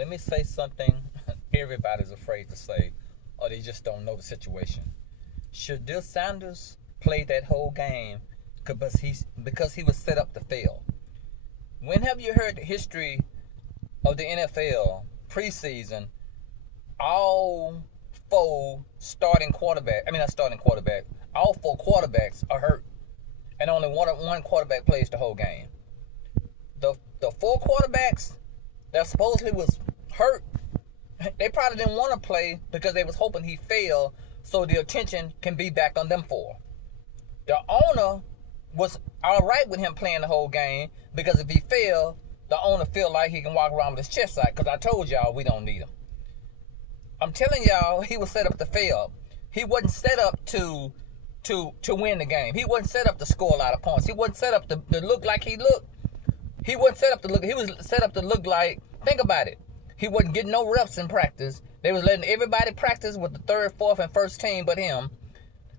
let me say something everybody's afraid to say, or they just don't know the situation. Should Bill Sanders play that whole game because he was set up to fail? When have you heard the history of the NFL preseason? All four starting quarterback, I mean not starting quarterback, all four quarterbacks are hurt, and only one quarterback plays the whole game. The four quarterbacks that supposedly was hurt, they probably didn't want to play because they was hoping he failed so the attention can be back on them four. The owner was all right with him playing the whole game because if he failed, the owner feel like he can walk around with his chest out because I told y'all we don't need him. I'm telling y'all, he was set up to fail. He wasn't set up to win the game. He wasn't set up to score a lot of points. He wasn't set up to look like he looked. He wasn't set up to look. He was set up to look like, think about it. He wasn't getting no reps in practice. They was letting everybody practice with the third, fourth, and first team but him.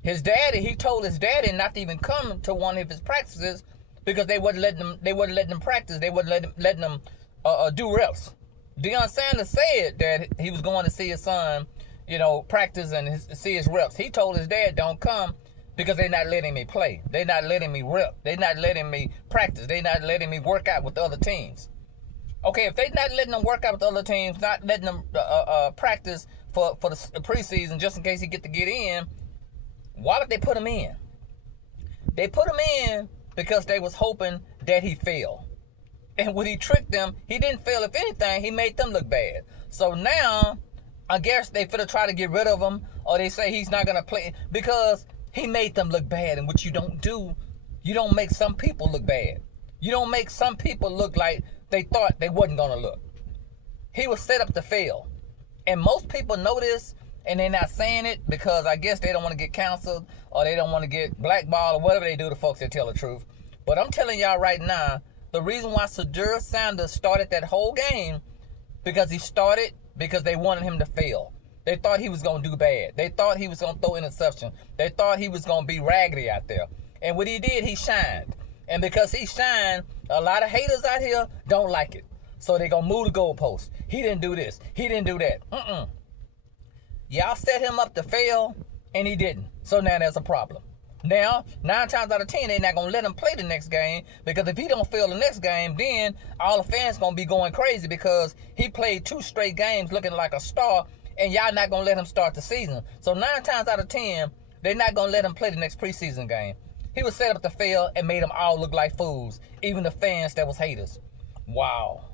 His daddy, he told his daddy not to even come to one of his practices because they wasn't letting him practice. They wasn't letting him do reps. Deion Sanders said that he was going to see his son, practice and see his reps. He told his dad, don't come because they're not letting me play. They're not letting me rep. They're not letting me practice. They're not letting me work out with the other teams. Okay, if they're not letting them work out with the other teams, not letting them practice for the preseason just in case he get in, why did they put him in? They put him in because they was hoping that he failed. And when he tricked them, he didn't fail. If anything, he made them look bad. So now, I guess they finna try to get rid of him, or they say he's not gonna play because he made them look bad. And what you don't do, you don't make some people look bad. You don't make some people look like they thought they wasn't gonna look. He was set up to fail. And most people know this, and they're not saying it because I guess they don't want to get canceled, or they don't want to get blackballed, or whatever they do to folks that tell the truth. But I'm telling y'all right now, the reason why Bill Sanders started that whole game, because they wanted him to fail. They thought he was going to do bad. They thought he was going to throw interception. They thought he was going to be raggedy out there. And what he did, he shined. And because he shined, a lot of haters out here don't like it. So they're going to move the goalposts. He didn't do this. He didn't do that. Y'all set him up to fail, and he didn't. So now there's a problem. Now, 9 times out of 10, they're not going to let him play the next game because if he don't fail the next game, then all the fans going to be going crazy because he played 2 straight games looking like a star, and y'all not going to let him start the season. So 9 times out of 10, they're not going to let him play the next preseason game. He was set up to fail and made them all look like fools, even the fans that was haters. Wow.